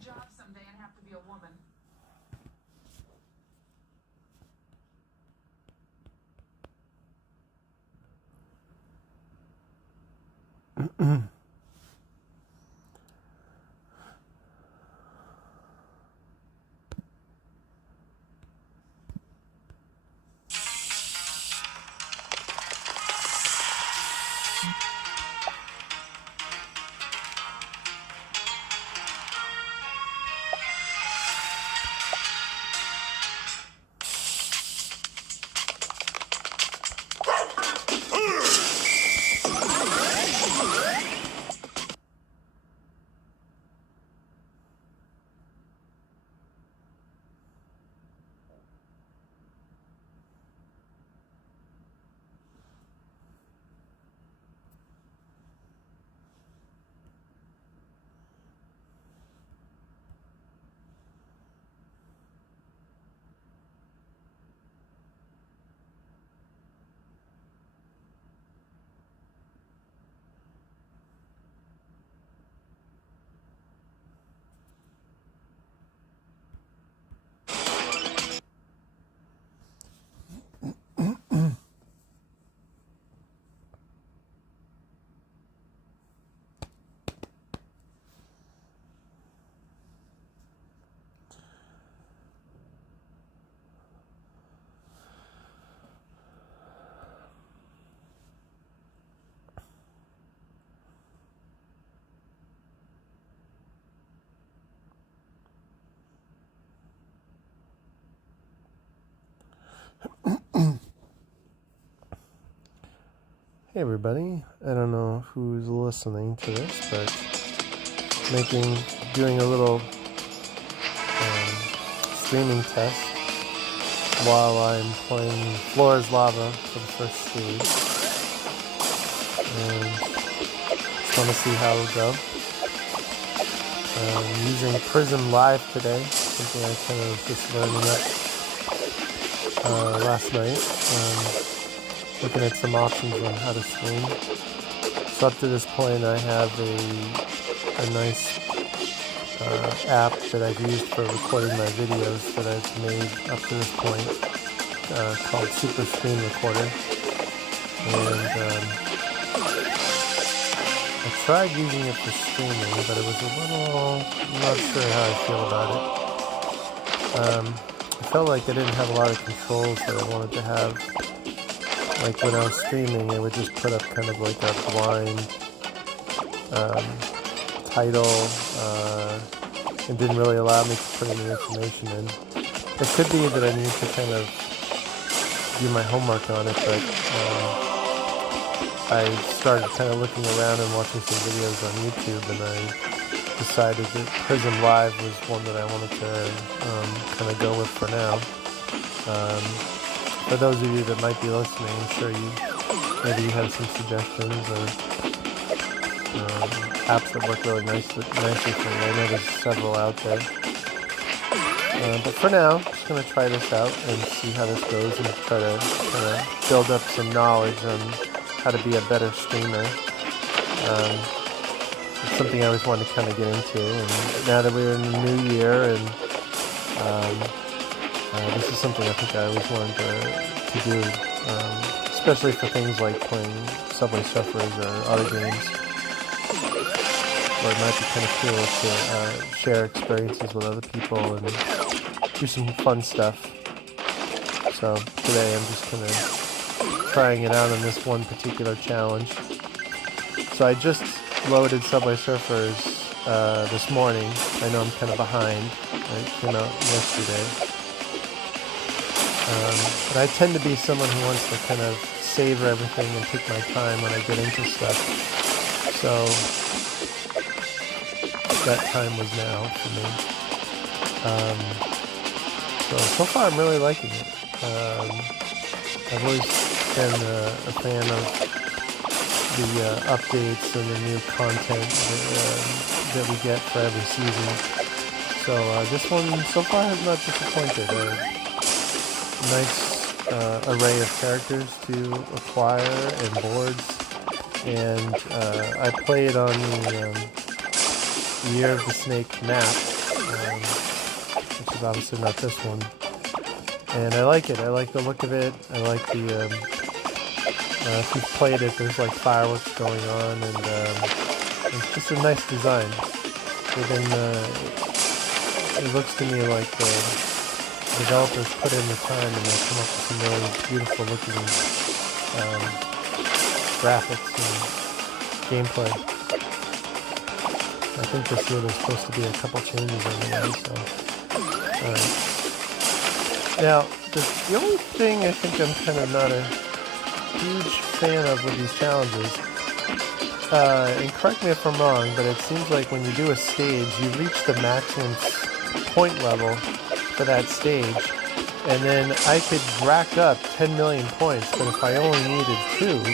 job someday and have to be a woman. Hey everybody, I don't know who's listening to this, but doing a little streaming test while I'm playing Floor is Lava for the first stage, and just want to see how it'll go. I'm using Prism Live today, something I kind of was just learning up last night. Looking at some options on how to stream. So up to this point I have a nice app that I've used for recording my videos that I've made up to this point called Super Screen Recorder. And I tried using it for streaming, but it was a little, I'm not sure how I feel about it. I felt like I didn't have a lot of controls that I wanted to have. Like when I was streaming, I would just put up kind of like a blind title and didn't really allow me to put any information in. It could be that I need to kind of do my homework on it, but I started kind of looking around and watching some videos on YouTube, and I decided that Prism Live was one that I wanted to kind of go with for now. For those of you that might be listening, I'm sure maybe you have some suggestions or apps that work really nicely for me. I know there's several out there. But for now, I'm just going to try this out and see how this goes and try to kind of build up some knowledge on how to be a better streamer. It's something I always wanted to kind of get into, and now that we're in the new year and this is something I think I always wanted to do, especially for things like playing Subway Surfers or other games, where it might be kind of cool to share experiences with other people and do some fun stuff. So today I'm just kind of trying it out on this one particular challenge. So I just loaded Subway Surfers this morning. I know I'm kind of behind. It came out yesterday. But I tend to be someone who wants to kind of savor everything and take my time when I get into stuff. So that time was now for me. So far I'm really liking it. I've always been a fan of the updates and the new content that we get for every season. So this one so far has not disappointed. Nice array of characters to acquire and boards, and I played on the Year of the Snake map, which is obviously not this one. And I like it. I like the look of it. I like the, if you've played it, there's like fireworks going on, and it's just a nice design. Within, it looks to me like the developers put in the time and they come up with some really beautiful looking graphics and gameplay. I think this year there's supposed to be a couple changes anyway, so. Alright. Now, the only thing I think I'm kind of not a huge fan of with these challenges, and correct me if I'm wrong, but it seems like when you do a stage, you reach the maximum point level for that stage, and then I could rack up 10 million points, but if I only needed 2,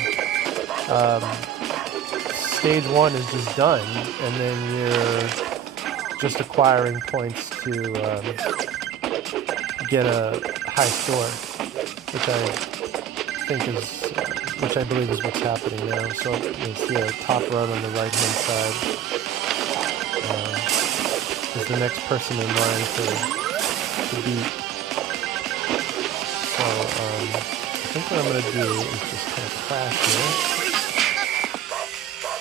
stage 1 is just done, and then you're just acquiring points to get a high score, which I think is, which I believe is what's happening now. So you see a top run on the right hand side is the next person in line to beat. So I think what I'm going to do is just kind of crash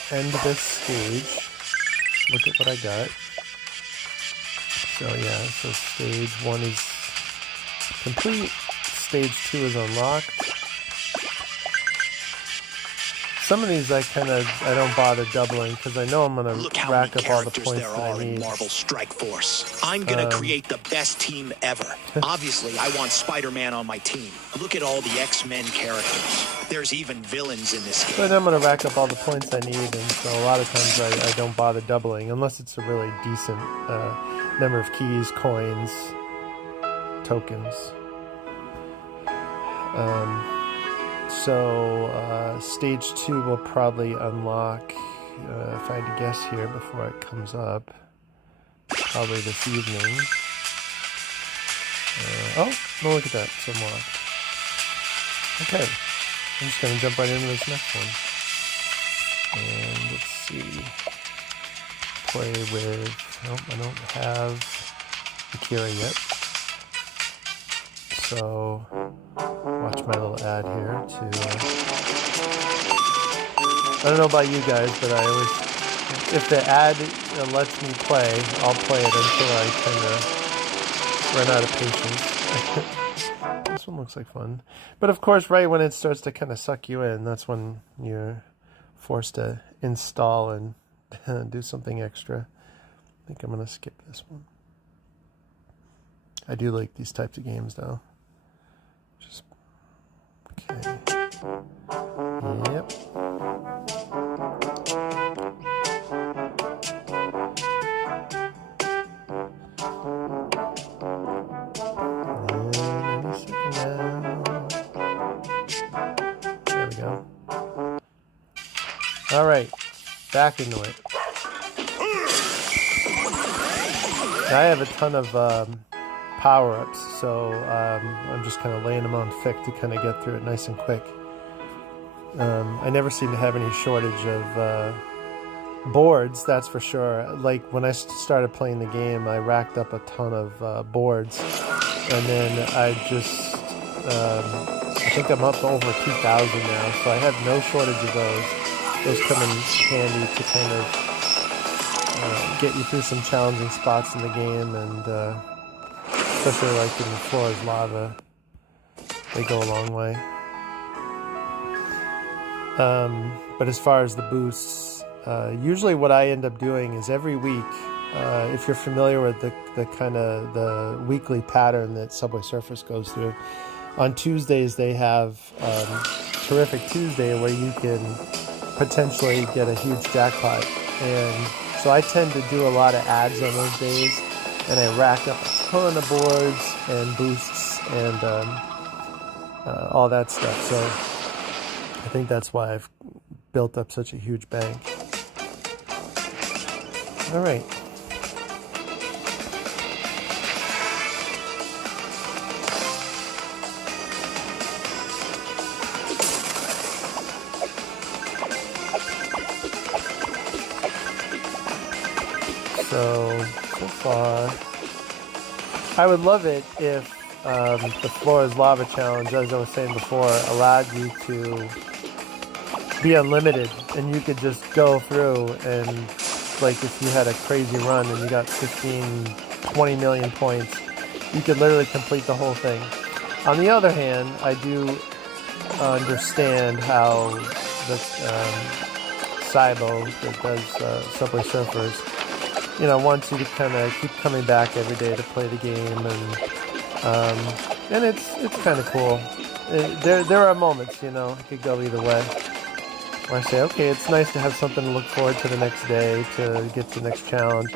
here, end this stage, look at what I got. So yeah, so stage 1 is complete, stage 2 is unlocked. Some of these I don't bother doubling because I know I'm going to rack up all the points that I need. Marvel Strike Force. I'm going to create the best team ever. Obviously, I want Spider-Man on my team. Look at all the X-Men characters. There's even villains in this game. But I'm going to rack up all the points I need, and so a lot of times I don't bother doubling unless it's a really decent number of keys, coins, tokens. So stage 2 will probably unlock, if I had to guess here before it comes up, probably this evening. Oh, look at that, it's unlocked. Okay, I'm just going to jump right into this next one. And let's see, play with, nope, I don't have Akira yet. So, watch my little ad here to, I don't know about you guys, but I always, if the ad lets me play, I'll play it until I kind of run out of patience. This one looks like fun. But of course, right when it starts to kind of suck you in, that's when you're forced to install and do something extra. I think I'm going to skip this one. I do like these types of games, though. Just, okay. Yep. There we go. All right, back into it. Now I have a ton of power-ups, so I'm just kind of laying them on thick to kind of get through it nice and quick. I never seem to have any shortage of boards, that's for sure. Like when I started playing the game, I racked up a ton of boards, and then I just, I think I'm up to over 2,000 now, so I have no shortage of those. Those come in handy to kind of get you through some challenging spots in the game, and especially like in the floor is lava, they go a long way. But as far as the boosts, usually what I end up doing is every week, if you're familiar with the kind of the weekly pattern that Subway Surfers goes through, on Tuesdays they have Terrific Tuesday where you can potentially get a huge jackpot, and so I tend to do a lot of ads on those days, and I rack up a ton of boards and boosts and all that stuff. So I think that's why I've built up such a huge bank. All right. So so far, I would love it if the Floor is Lava challenge, as I was saying before, allowed you to be unlimited, and you could just go through and, like, if you had a crazy run and you got 15, 20 million points, you could literally complete the whole thing. On the other hand, I do understand how the Cybo that does Subway Surfers, you know, wants you to kind of keep coming back every day to play the game, and it's kind of cool. There are moments, you know, it could go either way, where I say, okay, it's nice to have something to look forward to the next day, to get to the next challenge,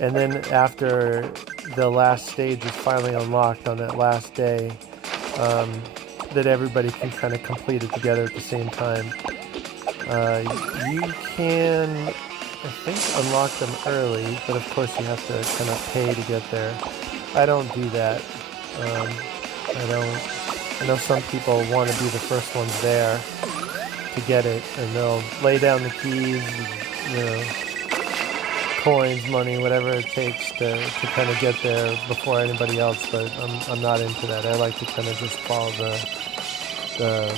and then after the last stage is finally unlocked on that last day, that everybody can kind of complete it together at the same time. You can, I think, unlock them early, but of course you have to kind of pay to get there. I don't do that. I know some people want to be the first ones there to get it, and they'll lay down the keys, you know, coins, money, whatever it takes to kind of get there before anybody else, but I'm not into that. I like to kind of just follow the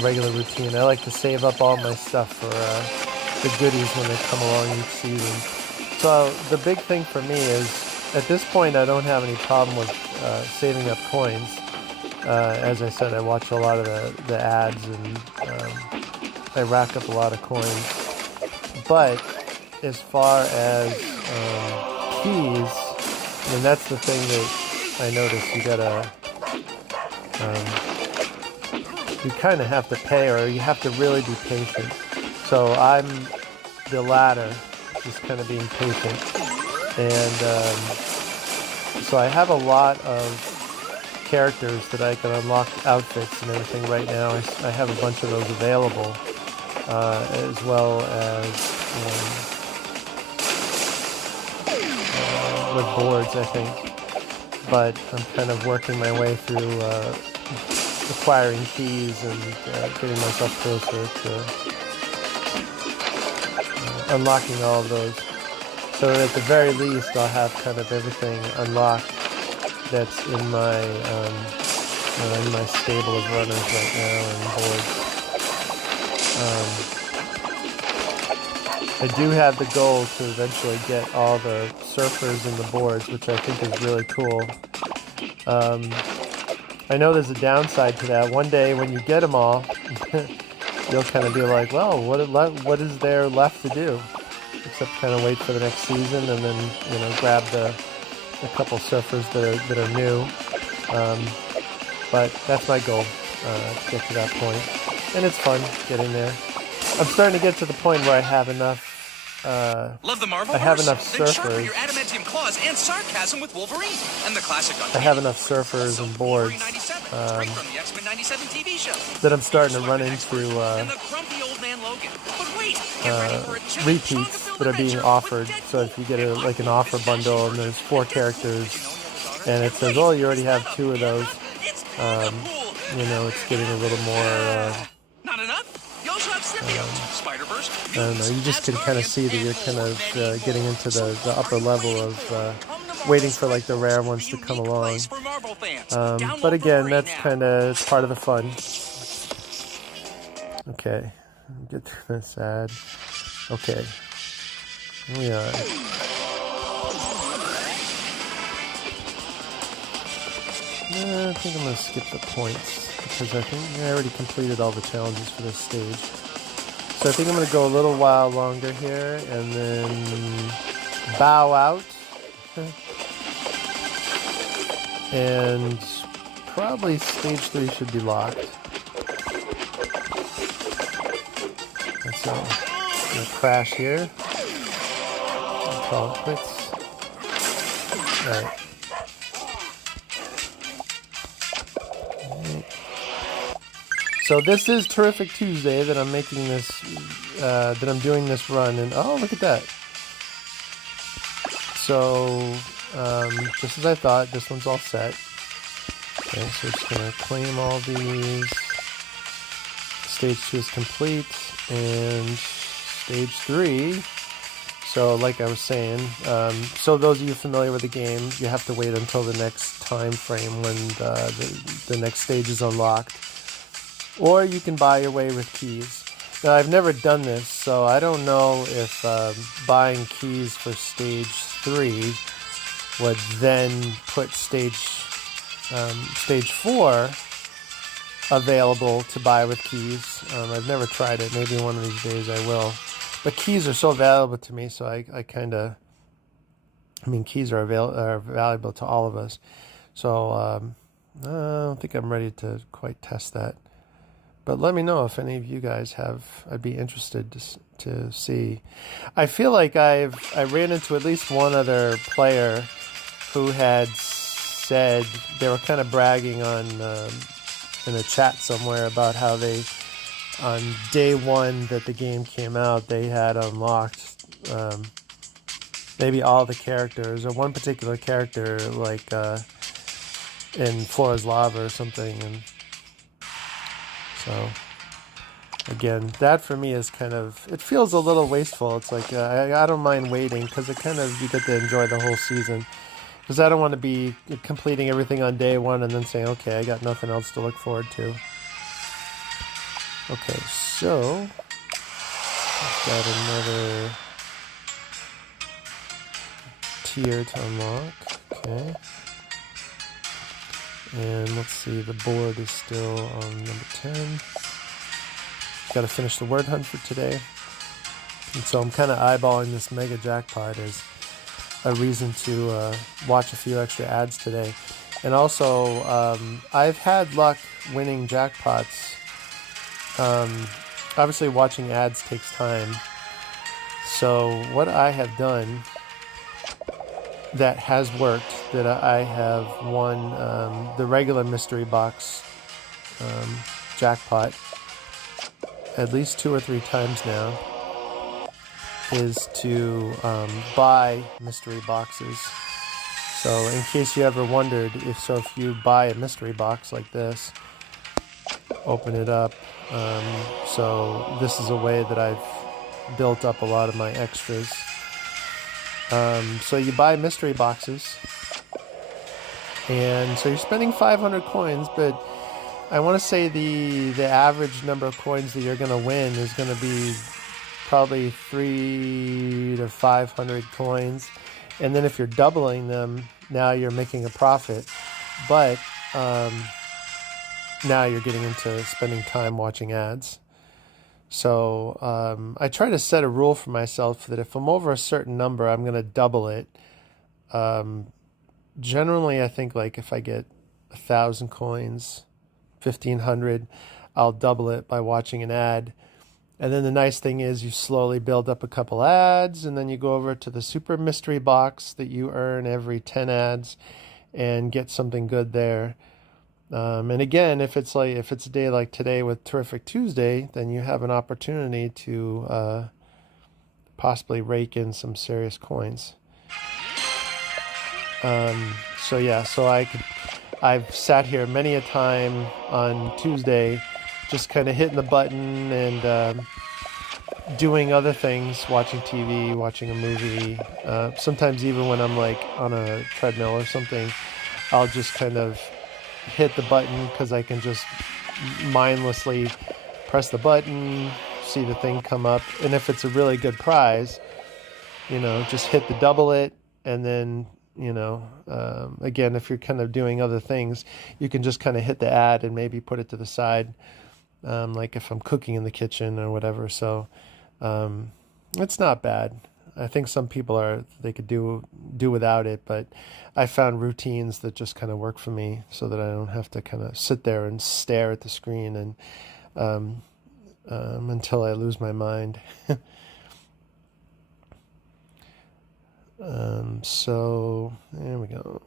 regular routine. I like to save up all my stuff for the goodies when they come along each season. So the big thing for me is, at this point, I don't have any problem with saving up coins. As I said, I watch a lot of the ads, and I rack up a lot of coins. But as far as keys, I mean, that's the thing that I noticed. You gotta, you kind of have to pay, or you have to really be patient. So I'm the latter, just kind of being patient. And so I have a lot of characters that I can unlock outfits and everything right now. I have a bunch of those available, as well as with boards, I think. But I'm kind of working my way through acquiring keys and getting myself closer to unlocking all of those. So that at the very least, I'll have kind of everything unlocked that's in my stable of runners right now and boards. I do have the goal to eventually get all the surfers and the boards, which I think is really cool. I know there's a downside to that. One day when you get them all, you'll kind of be like, well, what is there left to do? Except kind of wait for the next season, and then, you know, grab a couple surfers that are new. But that's my goal, to get to that point. And it's fun getting there. I'm starting to get to the point where I have enough. Love the Marvel I have verse? enough Then sharpen surfers. your adamantium claws and sarcasm with Wolverine and the classic. I have enough surfers and boards from the X-Men 97 TV show. that I'm starting to run into And the grumpy old man Logan. But wait, get ready for a giant repeats that are being offered. So if you get like an offer bundle and there's 4 characters, and it says, oh, you already have 2 of those, you know, it's getting a little more. Not enough? You also have Symbiote, Spider-Verse. I don't know, you just can kind of see that you're kind of getting into the upper level of waiting for like the rare ones to come along. But again, that's kind of part of the fun. Okay, get through this ad. Okay, here we are. I think I'm going to skip the points, because I think I already completed all the challenges for this stage. So I think I'm going to go a little while longer here, and then bow out. And probably stage 3 should be locked. And so I'm going to crash here. I'll call it quits. Alright. So this is Terrific Tuesday that I'm making this, that I'm doing this run, and oh, look at that. So, just as I thought, this one's all set. Okay, so it's going to claim all these. Stage 2 is complete, and Stage 3 So like I was saying, so those of you familiar with the game, you have to wait until the next time frame when the next stage is unlocked. Or you can buy your way with keys. Now, I've never done this, so I don't know if buying keys for stage 3 would then put stage 4 available to buy with keys. I've never tried it. Maybe one of these days I will. But keys are so valuable to me, so I kind of... I mean, keys are valuable to all of us. So I don't think I'm ready to quite test that. But let me know if any of you guys have. I'd be interested to see. I feel like I ran into at least one other player who had said they were kind of bragging on in a chat somewhere about how they, on day 1 that the game came out, they had unlocked maybe all the characters or one particular character, like in Flora's Lava or something. And so again, that for me is kind of, it feels a little wasteful. It's like I don't mind waiting because it kind of, you get to enjoy the whole season. Because I don't want to be completing everything on day 1 and then saying, okay, I got nothing else to look forward to. Okay, so I've got another tier to unlock. Okay. And let's see, the board is still on number 10. Got to finish the word hunt for today. And so I'm kind of eyeballing this mega jackpot as a reason to watch a few extra ads today. And also, I've had luck winning jackpots. Obviously, watching ads takes time. So what I have done that has worked, that I have won the regular mystery box jackpot at least 2 or 3 times now, is to buy mystery boxes. So in case you ever wondered, if you buy a mystery box like this, open it up. So this is a way that I've built up a lot of my extras. So you buy mystery boxes, and so you're spending 500 coins, but I want to say the average number of coins that you're going to win is going to be probably 300 to 500 coins. And then if you're doubling them, now you're making a profit. But now you're getting into spending time watching ads. So I try to set a rule for myself that if I'm over a certain number, I'm going to double it. Generally, I think like if I get 1,000 coins, 1,500, I'll double it by watching an ad. And then the nice thing is you slowly build up a couple ads, and then you go over to the super mystery box that you earn every 10 ads and get something good there. And again, if it's a day like today with Terrific Tuesday, then you have an opportunity to possibly rake in some serious coins. So yeah, so I've sat here many a time on Tuesday, just kind of hitting the button and doing other things, watching TV, watching a movie. Sometimes even when I'm like on a treadmill or something, I'll just kind of hit the button because I can just mindlessly press the button, see the thing come up, and if it's a really good prize, just hit the double it, and then again, if you're kind of doing other things, you can just kind of hit the ad and maybe put it to the side, like if I'm cooking in the kitchen or whatever. So it's not bad. I think some people they could do without it, but I found routines that just kind of work for me so that I don't have to kind of sit there and stare at the screen and until I lose my mind. So there we go.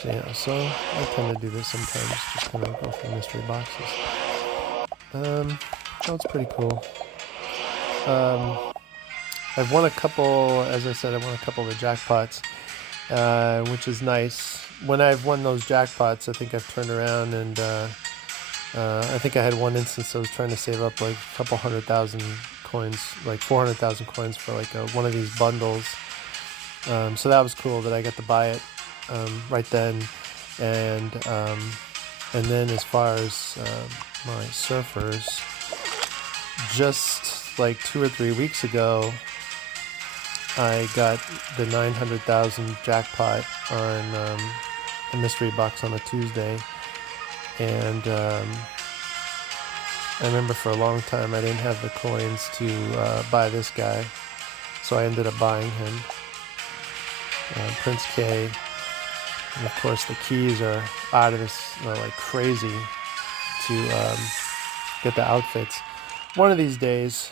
So yeah, so I tend to do this sometimes, just kind of go for mystery boxes. That's pretty cool. I've won a couple, as I said, I've won a couple of the jackpots, which is nice. When I've won those jackpots, I think I've turned around and I think I had one instance I was trying to save up like a couple 100,000 coins, like 400,000 coins for like one of these bundles. So that was cool that I got to buy it right then. And then as far as my surfers, just like 2 or 3 weeks ago, I got the 900,000 jackpot on a mystery box on a Tuesday. And I remember for a long time I didn't have the coins to buy this guy, so I ended up buying him, Prince K. And of course the keys are out of this, like crazy to get the outfits. One of these days,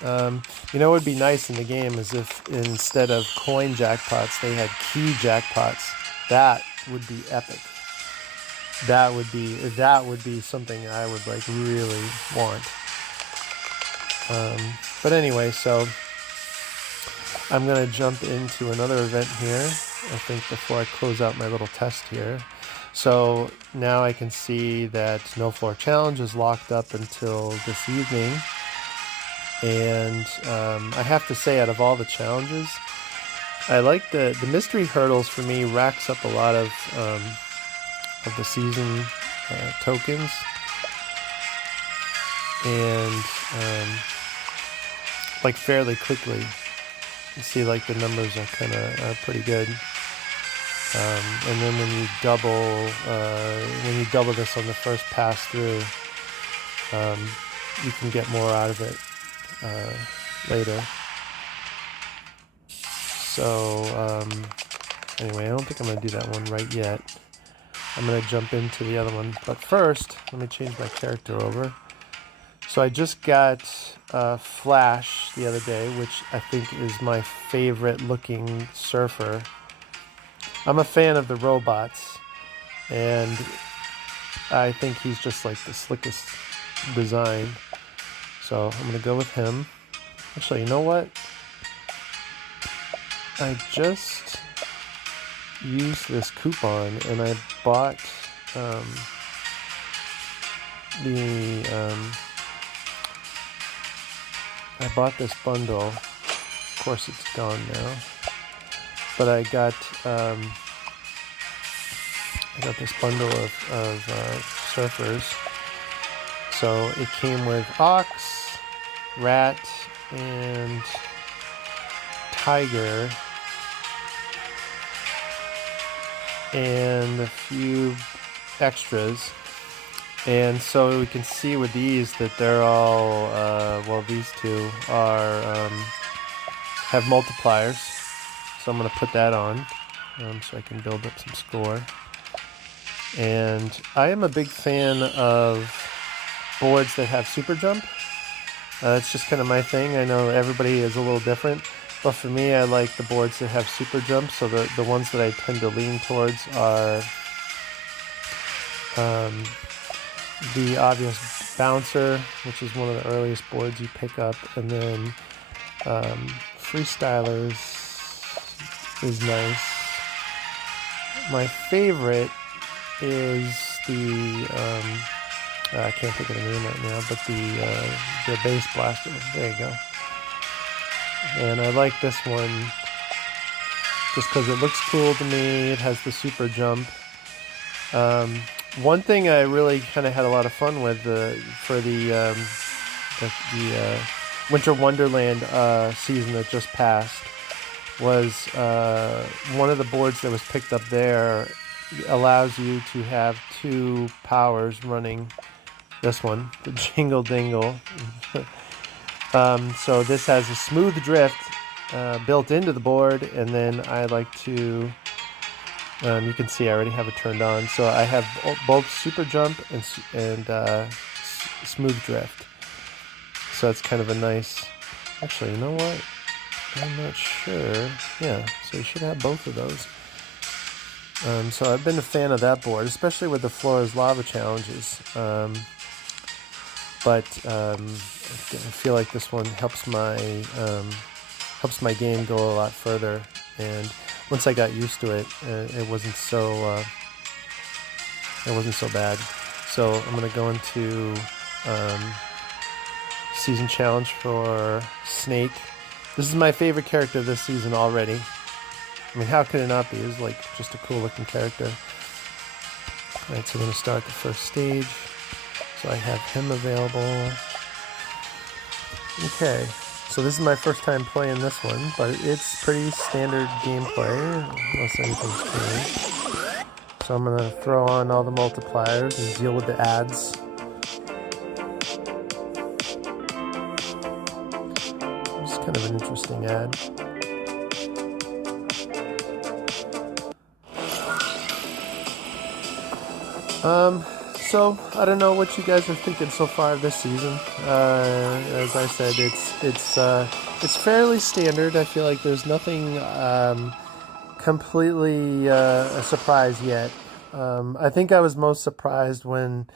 what would be nice in the game is if instead of coin jackpots they had key jackpots. That would be epic. That would be something I would like really want. But anyway, so I'm gonna jump into another event here, I think, before I close out my little test here. So now I can see that No Floor Challenge is locked up until this evening. And I have to say, out of all the challenges, I like the mystery hurdles. For me, racks up a lot of the season tokens, and like fairly quickly. You see, like the numbers are kind of pretty good. And then when you double this on the first pass through, you can get more out of it later. So anyway, I don't think I'm going to do that one right yet. I'm going to jump into the other one. But first, let me change my character over. So I just got Flash the other day, which I think is my favorite looking surfer. I'm a fan of the robots, and I think he's just like the slickest design. So I'm going to go with him. Actually, you know what? I just used this coupon and I bought this bundle. Of course it's gone now, but I got this bundle of surfers. So it came with Ox, Rat, and Tyeger, and a few extras. And so we can see with these that they're all, these two are, have multipliers. So I'm going to put that on so I can build up some score. And I am a big fan of boards that have super jump. It's just kind of my thing. I know everybody is a little different, but for me, I like the boards that have super jump. So the ones that I tend to lean towards are the obvious Bouncer, which is one of the earliest boards you pick up, and then Freestylers is nice. My favorite is the I can't think of the name right now, but the Bass Blaster. There you go. And I like this one just because it looks cool to me. It has the super jump. One thing I really kind of had a lot of fun with for the Winter Wonderland season that just passed was one of the boards that was picked up there allows you to have two powers running. This one, the Jingle Dingle. So this has a smooth drift built into the board, and then I like to, you can see I already have it turned on. So I have both super jump and smooth drift. So it's kind of a nice, actually, you know what? I'm not sure. Yeah, so you should have both of those. So I've been a fan of that board, especially with the Flora's Lava challenges. But I feel like this one helps my game go a lot further. And once I got used to it, it wasn't so bad. So I'm going to go into season challenge for Snake. This is my favorite character this season already. I mean, how could it not be? It's like just a cool looking character. Alright, so we're going to start the first stage. So I have him available. Okay, so this is my first time playing this one, but it's pretty standard gameplay, unless anything's changed. So I'm going to throw on all the multipliers and deal with the ads. It's kind of an interesting ad. So I don't know what you guys are thinking so far this season. As I said, it's fairly standard. I feel like there's nothing completely a surprise yet. I think I was most surprised when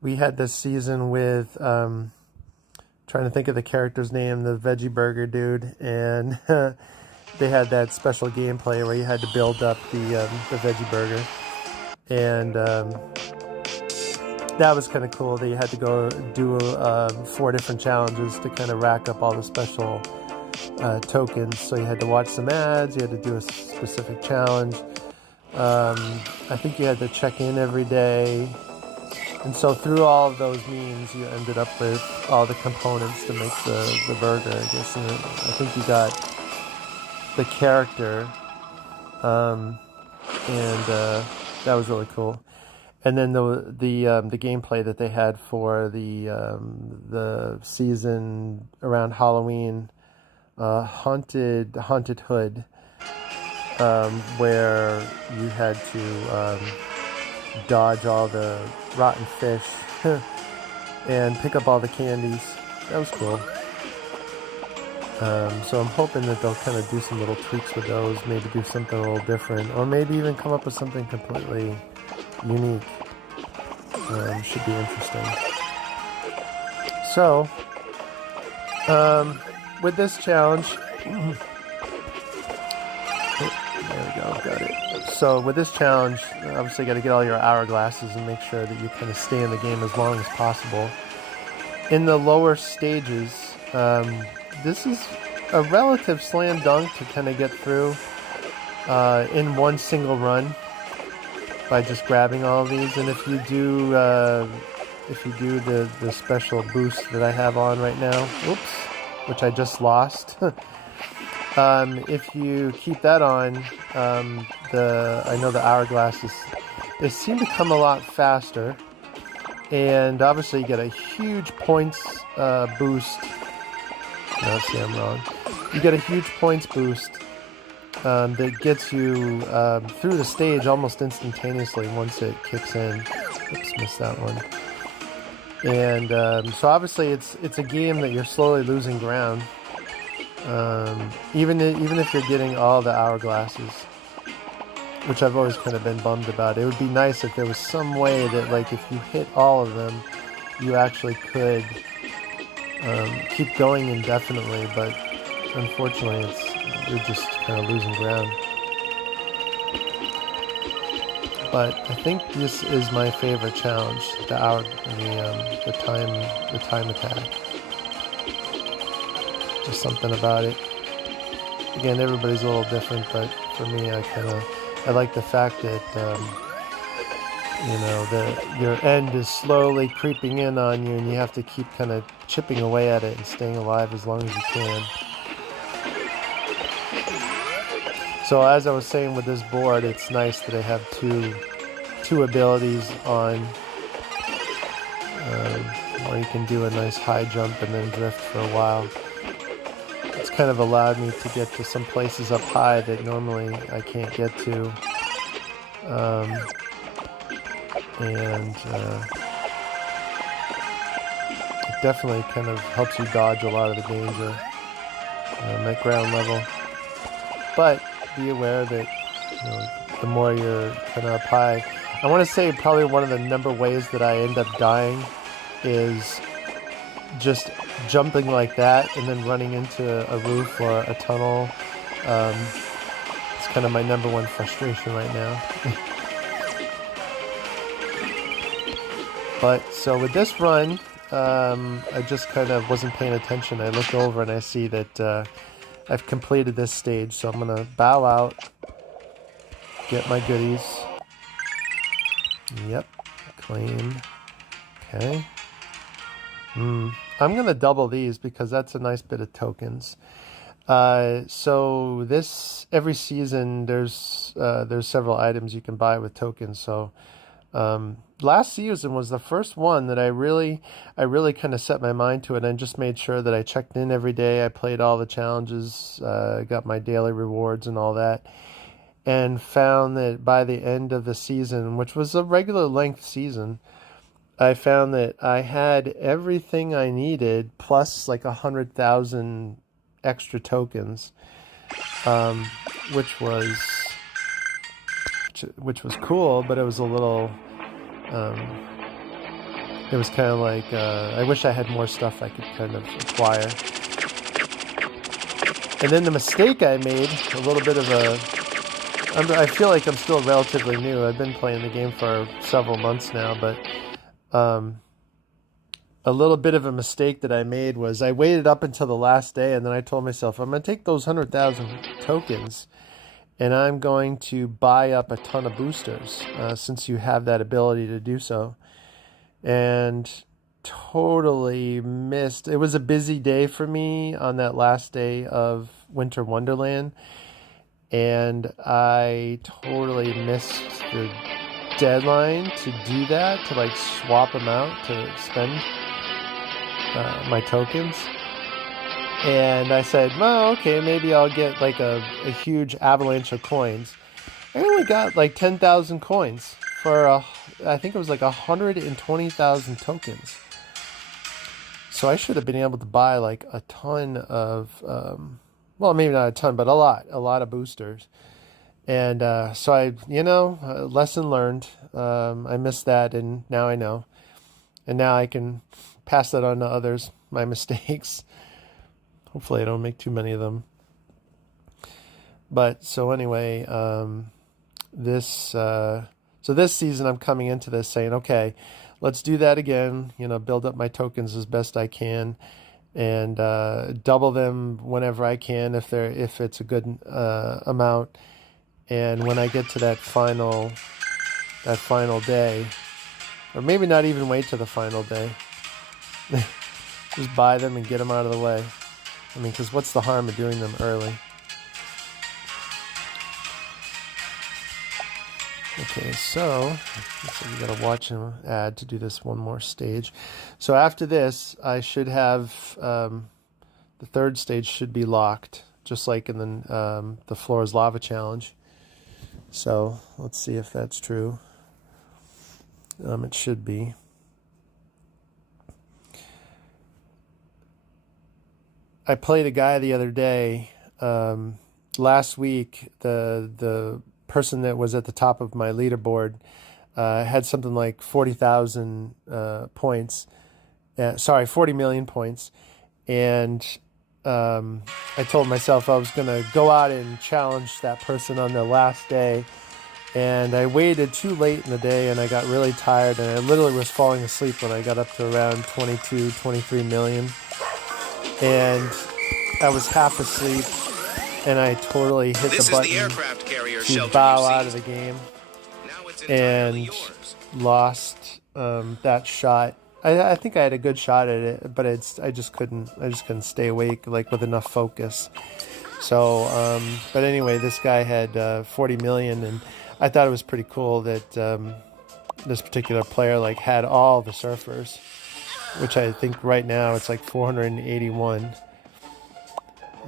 we had this season with trying to think of the character's name, the veggie burger dude, and they had that special gameplay where you had to build up the veggie burger, and that was kind of cool. That you had to go do 4 different challenges to kind of rack up all the special tokens. So you had to watch some ads, you had to do a specific challenge. I think you had to check in every day. And so through all of those means, you ended up with all the components to make the burger, I guess. And I think you got the character, and that was really cool. And then the gameplay that they had for the season around Halloween, haunted hood, where you had to dodge all the rotten fish and pick up all the candies. That was cool. So I'm hoping that they'll kind of do some little tweaks with those, maybe do something a little different, or maybe even come up with something completely unique. Should be interesting. So, with this challenge, there we go, got it. So with this challenge, obviously you got to get all your hourglasses and make sure that you kind of stay in the game as long as possible. In the lower stages, this is a relative slam dunk to kind of get through in one single run by just grabbing all of these. And if you do the special boost that I have on right now, whoops, which I just lost. If you keep that on, I know the hourglasses, they seem to come a lot faster, and obviously you get a huge points boost. No, see, I'm wrong. You get a huge points boost that gets you through the stage almost instantaneously once it kicks in. Oops, missed that one. And so obviously it's a game that you're slowly losing ground. Even if you're getting all the hourglasses, which I've always kind of been bummed about. It would be nice if there was some way that, like, if you hit all of them, you actually could keep going indefinitely, but unfortunately you're just kind of losing ground. But I think this is my favorite challenge, the time attack. There's something about it. Again, everybody's a little different, but for me, I like the fact that your end is slowly creeping in on you, and you have to keep kind of chipping away at it and staying alive as long as you can. So as I was saying with this board, it's nice that I have two abilities on, where you can do a nice high jump and then drift for a while. It's kind of allowed me to get to some places up high that normally I can't get to. And it definitely kind of helps you dodge a lot of the danger at ground level. But be aware that the more you're kind of up high, I want to say probably one of the number ways that I end up dying is just jumping like that and then running into a roof or a tunnel. It's kind of my number one frustration right now. But so with this run, I just kind of wasn't paying attention. I looked over and I see that I've completed this stage. So I'm going to bow out, get my goodies. Yep, claim. Okay. I'm going to double these because that's a nice bit of tokens. So this, every season, there's several items you can buy with tokens. So last season was the first one that I really kind of set my mind to it and just made sure that I checked in every day. I played all the challenges, got my daily rewards and all that, and found that by the end of the season, which was a regular length season, I found that I had everything I needed plus like 100,000 extra tokens, which was cool, but it was a little, it was kind of like, I wish I had more stuff I could kind of acquire. And then the mistake I made, a little bit of I feel like I'm still relatively new. I've been playing the game for several months now, but a little bit of a mistake that I made was I waited up until the last day, and then I told myself, I'm going to take those 100,000 tokens and I'm going to buy up a ton of boosters, since you have that ability to do so. And totally missed. It was a busy day for me on that last day of Winter Wonderland, and I totally missed the deadline to do that, to like swap them out to spend my tokens. And I said, well, okay, maybe I'll get like a huge avalanche of coins. I only got like 10,000 coins for I think it was like 120,000 tokens. So I should have been able to buy like a ton of, well, maybe not a ton, but a lot of boosters. And so I, lesson learned. I missed that, and now I know. And now I can pass that on to others, my mistakes. Hopefully I don't make too many of them. But so anyway, this season I'm coming into this saying, okay, let's do that again. Build up my tokens as best I can, and double them whenever I can if it's a good amount. And when I get to that final day, or maybe not even wait to the final day, just buy them and get them out of the way. I mean, because what's the harm of doing them early? Okay, so we got to watch an ad to do this one more stage. So after this, I should have the third stage should be locked, just like in the Floor is Lava challenge. So let's see if that's true. It should be. I played a guy the other day. Last week, the person that was at the top of my leaderboard had something like 40,000 points. 40 million points. And I told myself I was going to go out and challenge that person on the last day. And I waited too late in the day, and I got really tired, and I literally was falling asleep when I got up to around 22, 23 million. And I was half asleep, and I totally hit the button to bow out of the game, and lost that shot. I think I had a good shot at it, but I just couldn't stay awake like with enough focus. So, but anyway, this guy had 40 million, and I thought it was pretty cool that this particular player like had all the surfers, which I think right now it's like 481.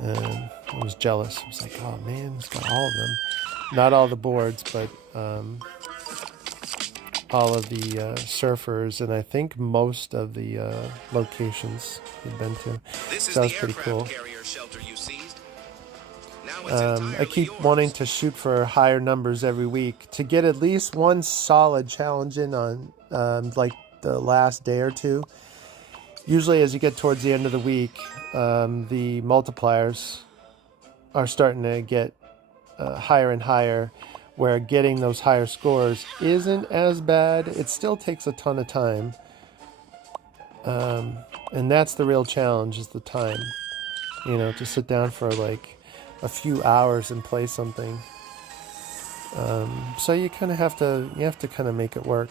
And I was jealous. I was like, oh man, it's got all of them. Not all the boards, but all of the surfers, and I think most of the locations we've been to. So that was pretty cool. I keep wanting to shoot for higher numbers every week to get at least one solid challenge in on like the last day or two. Usually as you get towards the end of the week, the multipliers are starting to get higher and higher, where getting those higher scores isn't as bad. It still takes a ton of time, And that's the real challenge, is the time. You know, to sit down for like a few hours and play something. So you kind of have to kind of make it work.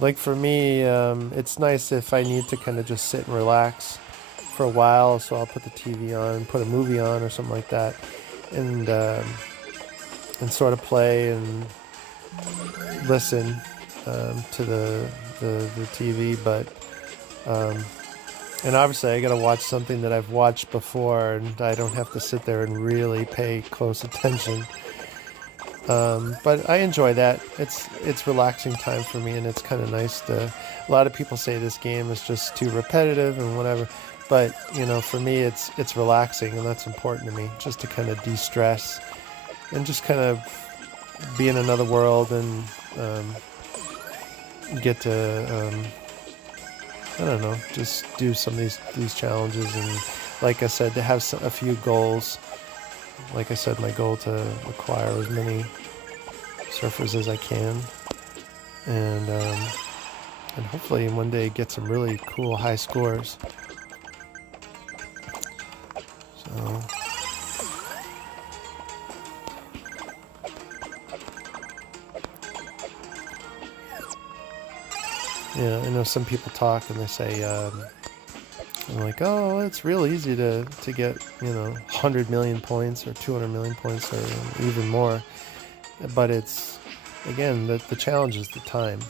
Like for me, it's nice if I need to kind of just sit and relax for a while. So I'll put the TV on, put a movie on or something like that, and sort of play and listen to the TV. But and obviously I got to watch something that I've watched before, and I don't have to sit there and really pay close attention. But I enjoy that. It's relaxing time for me, and it's kind of nice to. A lot of people say this game is just too repetitive and whatever, but you know, for me, it's relaxing, and that's important to me. Just to kind of de-stress and just kind of be in another world and get to I don't know, just do some of these challenges, and like I said, to have a few goals. Like I said, my goal to acquire as many surfers as I can, and hopefully one day get some really cool high scores. So yeah, I know some people talk and they say, I'm like, oh, it's real easy to get, you know, 100 million points or 200 million points or even more. But it's, again, the challenge is the time.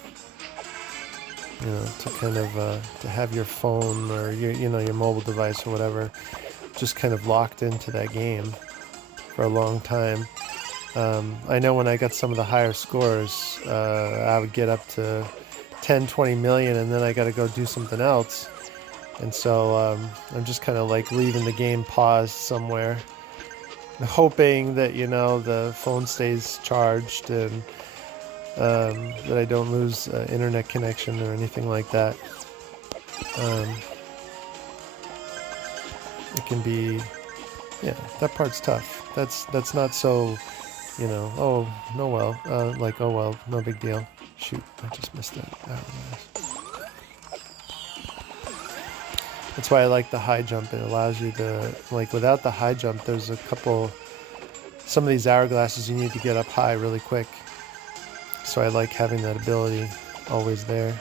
You know, to kind of, to have your phone or your mobile device or whatever just kind of locked into that game for a long time. I know when I got some of the higher scores, I would get up to 10, 20 million, and then I got to go do something else. And so I'm just kind of like leaving the game paused somewhere, hoping that, you know, the phone stays charged and that I don't lose internet connection or anything like that. It can be, yeah, that part's tough. That's not so, you know, oh, no, well, like, oh, well, no big deal. Shoot, I just missed that. That's why I like the high jump. It allows you to, like, without the high jump, there's some of these hourglasses you need to get up high really quick. So I like having that ability always there.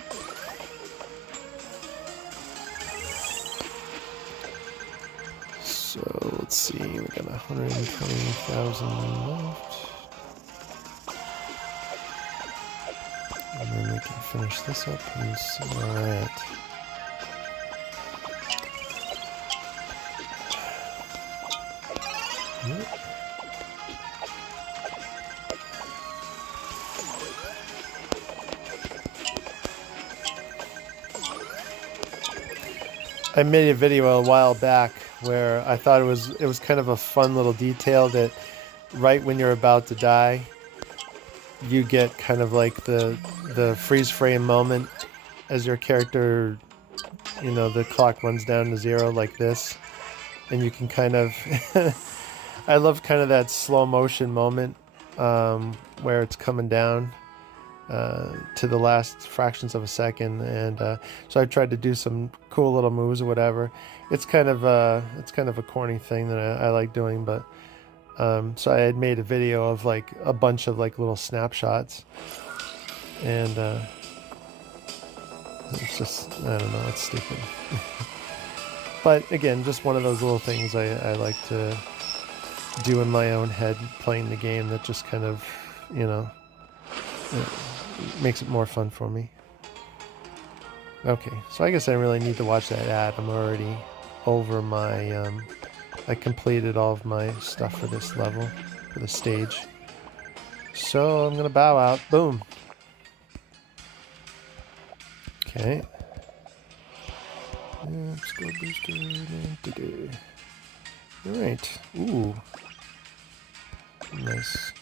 So let's see, we got 120,000 left. And then we can finish this up and see where we're at. I made a video a while back where I thought it was kind of a fun little detail that right when you're about to die, you get kind of like the freeze frame moment as your character, you know, the clock runs down to 0 like this, and you can kind of I love kind of that slow motion moment where it's coming down to the last fractions of a second, and so I tried to do some cool little moves or whatever. It's kind of a corny thing that I like doing, but so I had made a video of like a bunch of like little snapshots, and it's just, I don't know, it's stupid. But again, just one of those little things I like to do in my own head playing the game that just kind of, you know, makes it more fun for me. Okay, so I guess I really need to watch that ad. I'm already over my, I completed all of my stuff for this level, for the stage. So I'm gonna bow out. Boom. Okay. Let's go booster. Alright. Ooh. Nice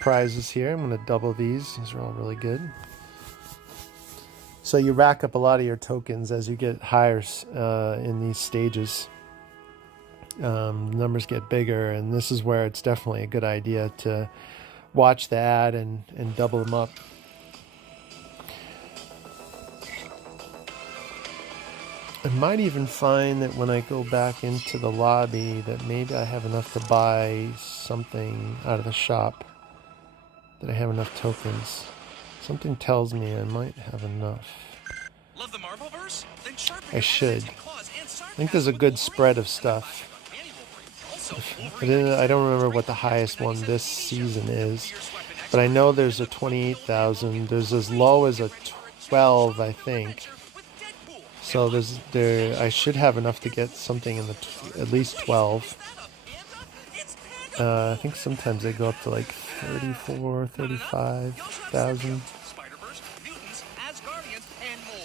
prizes here. I'm going to double these. These are all really good. So you rack up a lot of your tokens as you get higher in these stages. Numbers get bigger, and this is where it's definitely a good idea to watch the ad and double them up. I might even find that when I go back into the lobby that maybe I have enough to buy something out of the shop, that I have enough tokens. Something tells me I might have enough. Love the Marvelverse? Then sharpen I your should. accents and claws and I think there's a good spread of stuff. I don't remember what the highest one this season is, but I know there's a 28,000. There's as low as a 12, I think. So I should have enough to get something in the at least 12. I think sometimes they go up to like 34, 35,000.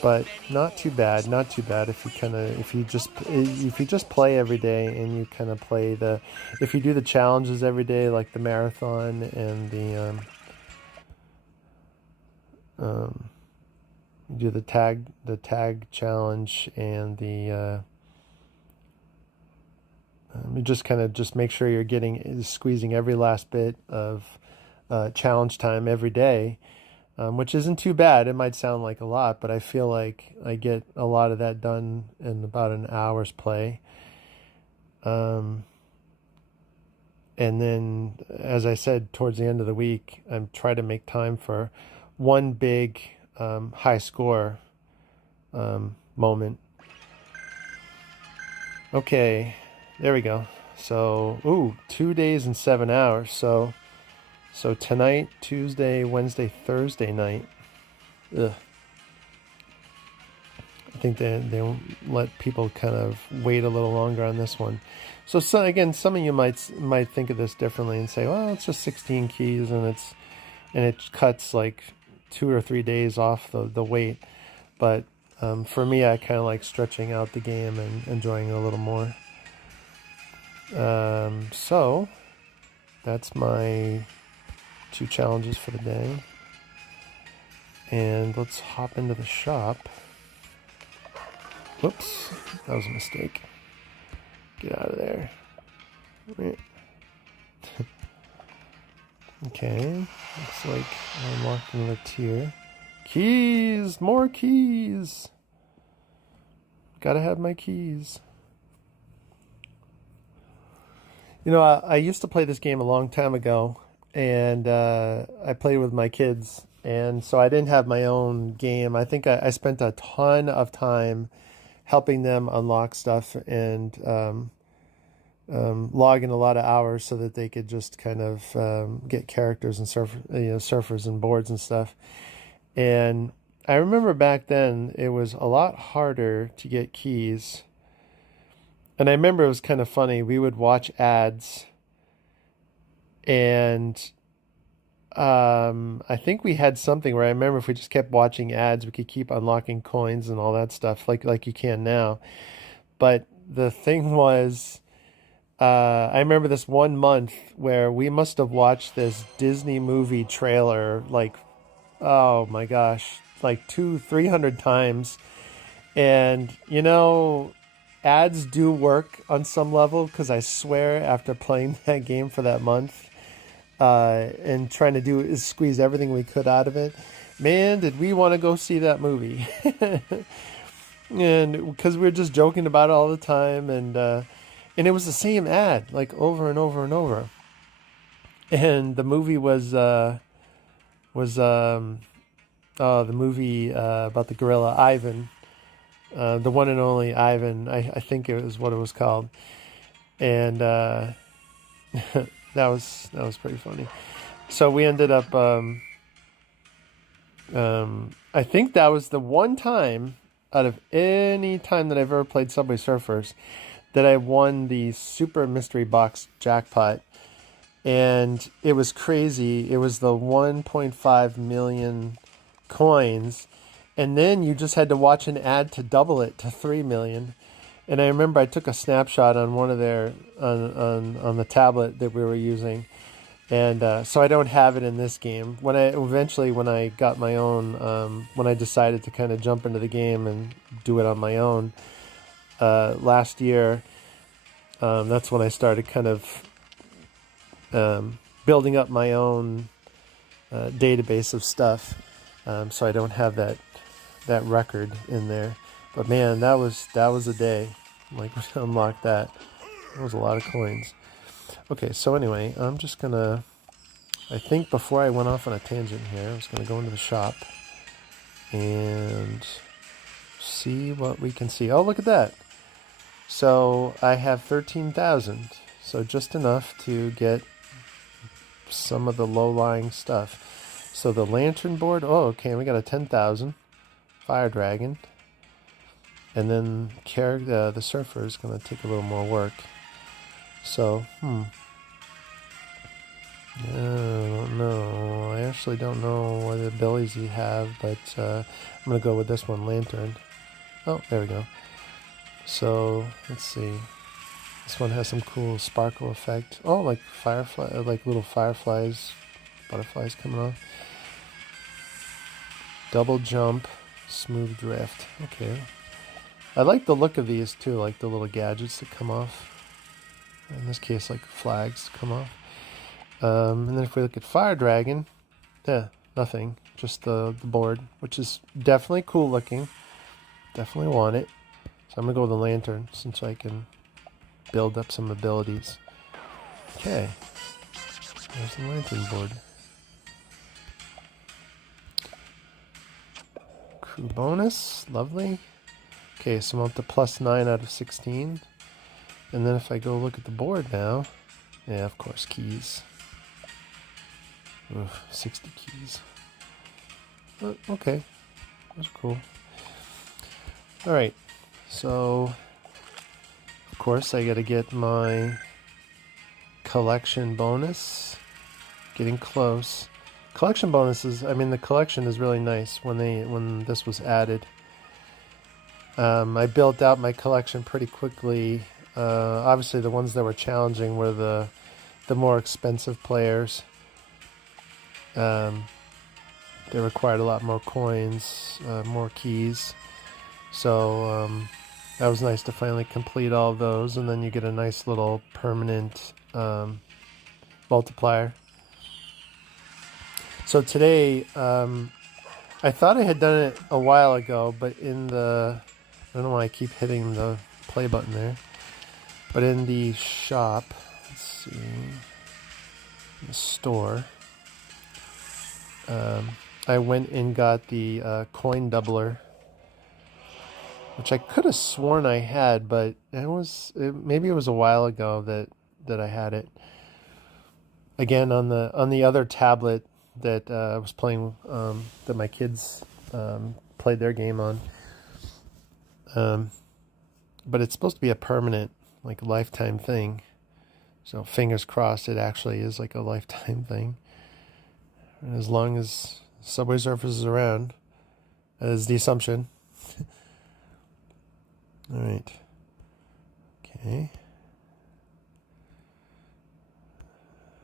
But not too bad, not too bad if you just play every day and you kind of play if you do the challenges every day, like the marathon and you do the tag challenge and you just kind of just make sure you're squeezing every last bit of challenge time every day. Which isn't too bad. It might sound like a lot, but I feel like I get a lot of that done in about an hour's play. And then, as I said, towards the end of the week, I'm trying to make time for one big high score moment. Okay, there we go. So, 2 days and 7 hours. So tonight, Tuesday, Wednesday, Thursday night. I think they let people kind of wait a little longer on this one. So again, some of you might think of this differently and say, well, it's just 16 keys and it cuts like 2 or 3 days off the wait. But for me, I kind of like stretching out the game and enjoying it a little more. So that's my 2 challenges for the day. And let's hop into the shop. Whoops, that was a mistake. Get out of there. Okay, looks like I unlocked another tier. Keys! More keys! Gotta have my keys. You know, I used to play this game a long time ago. And I played with my kids, and so I didn't have my own game. I think I spent a ton of time helping them unlock stuff and log in a lot of hours so that they could just kind of get characters and surfers and boards and stuff. And I remember back then it was a lot harder to get keys. And I remember it was kind of funny. We would watch ads. And I think we had something where I remember if we just kept watching ads, we could keep unlocking coins and all that stuff like you can now. But the thing was, I remember this one month where we must have watched this Disney movie trailer like, oh my gosh, like 200-300 times. And, you know, ads do work on some level, because I swear after playing that game for that month, and trying to do is squeeze everything we could out of it, man, did we want to go see that movie. And because we were just joking about it all the time, and it was the same ad like over and over and over. And the movie was the movie about the gorilla Ivan, the one and only Ivan. I think it was what it was called. And that was pretty funny. So we ended up I think that was the one time out of any time that I've ever played Subway Surfers that I won the Super Mystery Box jackpot. And it was crazy. It was the 1.5 million coins. And then you just had to watch an ad to double it to 3 million. And I remember I took a snapshot on one of their, on the tablet that we were using. And so I don't have it in this game. When I got my own, when I decided to kind of jump into the game and do it on my own last year, that's when I started kind of building up my own database of stuff. So I don't have that record in there. But man, that was a day. Like, to unlock that. That was a lot of coins. Okay, so anyway, I'm just gonna... I think before I went off on a tangent here, I was gonna go into the shop and see what we can see. Oh, look at that! So I have 13,000. So just enough to get some of the low-lying stuff. So the lantern board, oh, okay, we got a 10,000. Fire dragon. And then the surfer is going to take a little more work. So, I don't know. I actually don't know what abilities you have, but I'm going to go with this one, lantern. Oh, there we go. So, let's see. This one has some cool sparkle effect. Oh, like firefly, like little fireflies, butterflies coming off. Double jump, smooth drift. Okay. I like the look of these too, like the little gadgets that come off. In this case, like flags come off. And then if we look at Fire Dragon, nothing. Just the board, which is definitely cool looking. Definitely want it. So I'm going to go with the lantern since I can build up some abilities. Okay. There's the lantern board. Crew bonus. Lovely. Okay, so I'm up to +9 out of 16. And then if I go look at the board now, yeah, of course, keys. Oof, 60 keys. Oh, okay, that's cool. All right, so of course I got to get my collection bonus. Getting close. Collection bonuses. I mean, the collection is really nice when this was added. I built out my collection pretty quickly. Obviously, the ones that were challenging were the more expensive players. They required a lot more coins, more keys. So that was nice to finally complete all of those, and then you get a nice little permanent multiplier. So today, I thought I had done it a while ago, but in the... I don't know why I keep hitting the play button there. But in the shop, let's see, the store, I went and got the coin doubler, which I could have sworn I had, but maybe it was a while ago that I had it. Again, on the other tablet that I was playing, that my kids played their game on. But it's supposed to be a permanent, like, lifetime thing. So fingers crossed it actually is like a lifetime thing. And as long as Subway Surfers is around, that is the assumption. All right. Okay.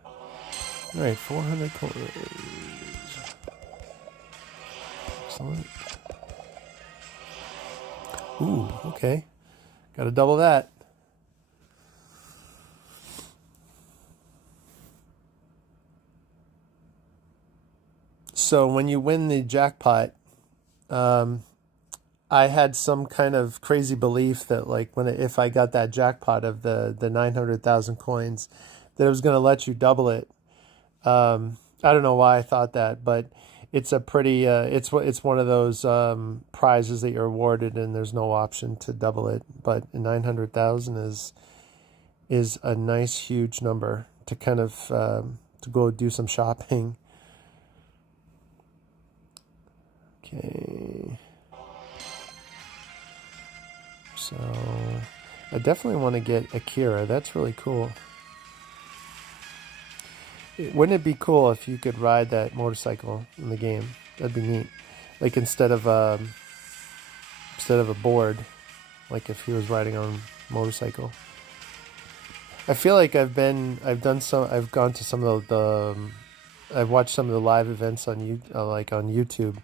All right, 400 coins. Excellent. Ooh, okay. Got to double that. So when you win the jackpot, I had some kind of crazy belief that, like, if I got that jackpot of the 900,000 coins, that it was going to let you double it. I don't know why I thought that, but it's a pretty it's one of those prizes that you're awarded and there's no option to double it. But 900,000 is a nice huge number to kind of to go do some shopping. Okay. So I definitely want to get Akira. That's really cool. Wouldn't it be cool if you could ride that motorcycle in the game? That'd be neat. Like instead of a board, like if he was riding on a motorcycle. I feel like I've gone to some of I've watched some of the live events on YouTube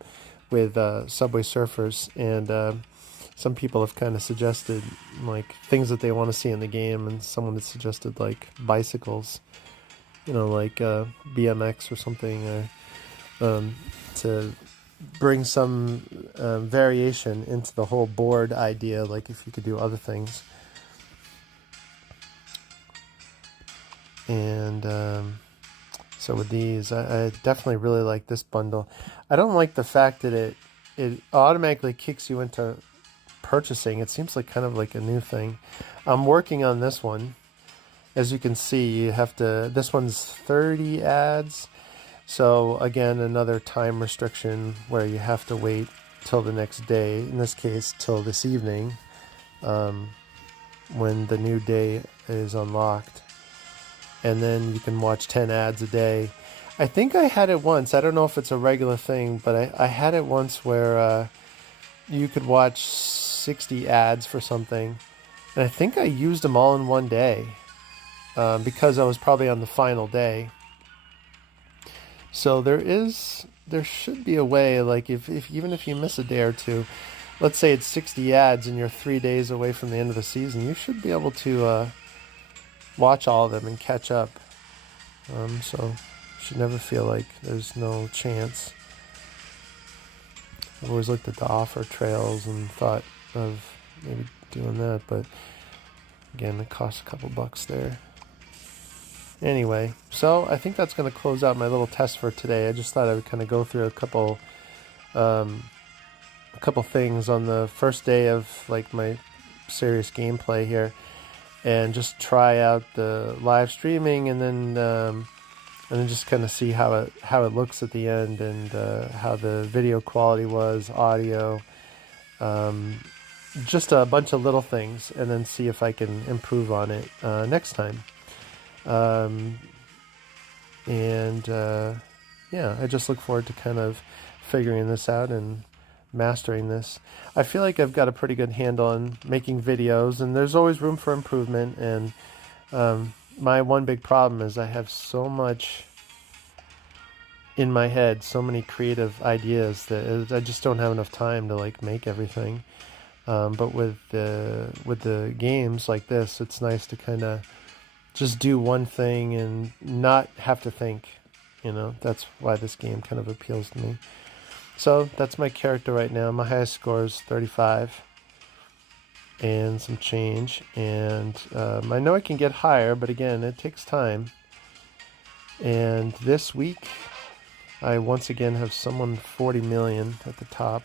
with Subway Surfers, and some people have kind of suggested like things that they want to see in the game, and someone had suggested like bicycles. Like BMX or something, to bring some variation into the whole board idea, like if you could do other things. And so with these, I definitely really like this bundle. I don't like the fact that it automatically kicks you into purchasing. It seems like kind of like a new thing. I'm working on this one. As you can see, you have to, this one's 30 ads. So again, another time restriction where you have to wait till the next day, in this case, till this evening, when the new day is unlocked. And then you can watch 10 ads a day. I think I had it once. I don't know if it's a regular thing, but I had it once where you could watch 60 ads for something. And I think I used them all in one day because I was probably on the final day. So there should be a way, like if even if you miss a day or two, let's say it's 60 ads and you're 3 days away from the end of the season, you should be able to watch all of them and catch up. So you should never feel like there's no chance. I've always looked at the offer trails and thought of maybe doing that, but again, it costs a couple bucks there. Anyway, so I think that's going to close out my little test for today. I just thought I would kind of go through a couple things on the first day of like my serious gameplay here, and just try out the live streaming, and then just kind of see how it looks at the end, and how the video quality was, audio, just a bunch of little things, and then see if I can improve on it next time. Yeah, I just look forward to kind of figuring this out and mastering this. I feel like I've got a pretty good handle on making videos, and there's always room for improvement. And my one big problem is I have so much in my head, so many creative ideas that I just don't have enough time to like make everything. But with the games like this, it's nice to kind of just do one thing and not have to think, that's why this game kind of appeals to me. So that's my character right now. My highest score is 35 and some change, and I know I can get higher, but again, it takes time. And this week I once again have someone 40 million at the top.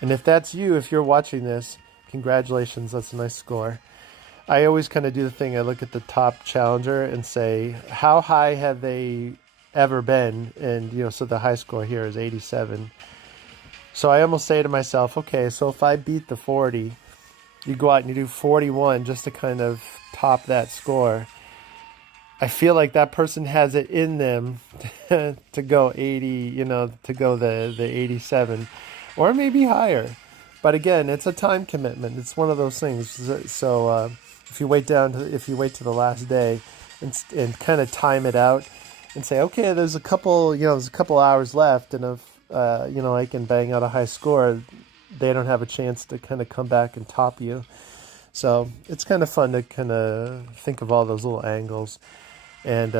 And if that's you, if you're watching this, congratulations, that's a nice score. I always kind of do the thing, I look at the top challenger and say, how high have they ever been? And, so the high score here is 87. So I almost say to myself, okay, so if I beat the 40, you go out and you do 41 just to kind of top that score. I feel like that person has it in them to go 80, to go the 87, or maybe higher. But again, it's a time commitment. It's one of those things. So if you wait to the last day and kind of time it out and say, okay, there's a couple hours left, and if I can bang out a high score, they don't have a chance to kind of come back and top you. So it's kind of fun to kind of think of all those little angles, and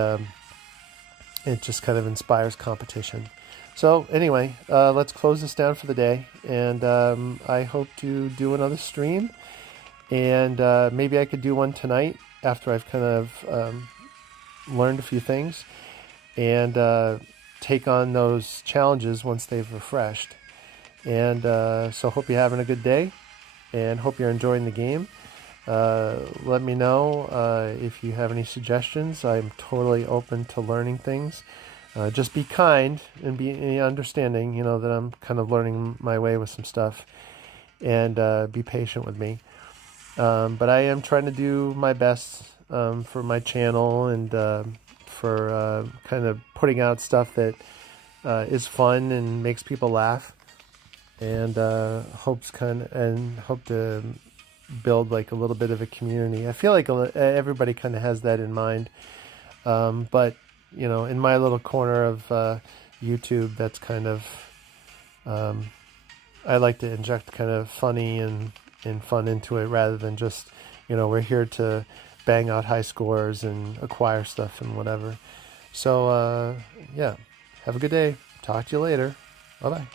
it just kind of inspires competition. So anyway, let's close this down for the day, and I hope to do another stream, and maybe I could do one tonight after I've kind of learned a few things, and take on those challenges once they've refreshed. And so hope you're having a good day, and hope you're enjoying the game. Let me know if you have any suggestions. I'm totally open to learning things. Just be kind and be understanding, that I'm kind of learning my way with some stuff, and be patient with me. But I am trying to do my best for my channel, and for kind of putting out stuff that is fun and makes people laugh, and hope to build like a little bit of a community. I feel like everybody kind of has that in mind, but in my little corner of YouTube, that's kind of I like to inject kind of funny and fun into it, rather than just we're here to bang out high scores and acquire stuff and whatever. So yeah, have a good day. talk to you later. Bye-bye.